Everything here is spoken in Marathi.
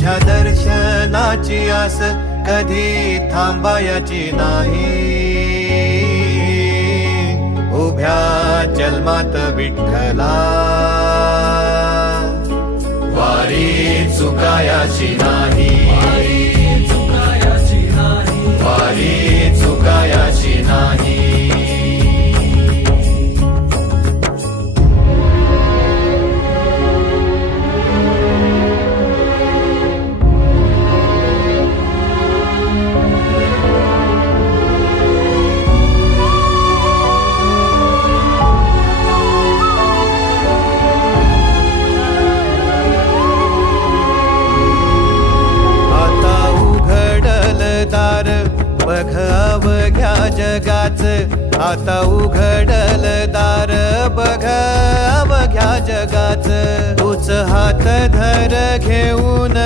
तुझ्या दर्शनाची आस कधी थांबायची नाही. उभ्या जन्मात विठ्ठला वारी चुकायाची नाही. वारी चुकायाची नाही. बघ अवघ्या जगाच, आता उघडल दार बघ अवघ्या जगाच. तूच हात धर घेऊन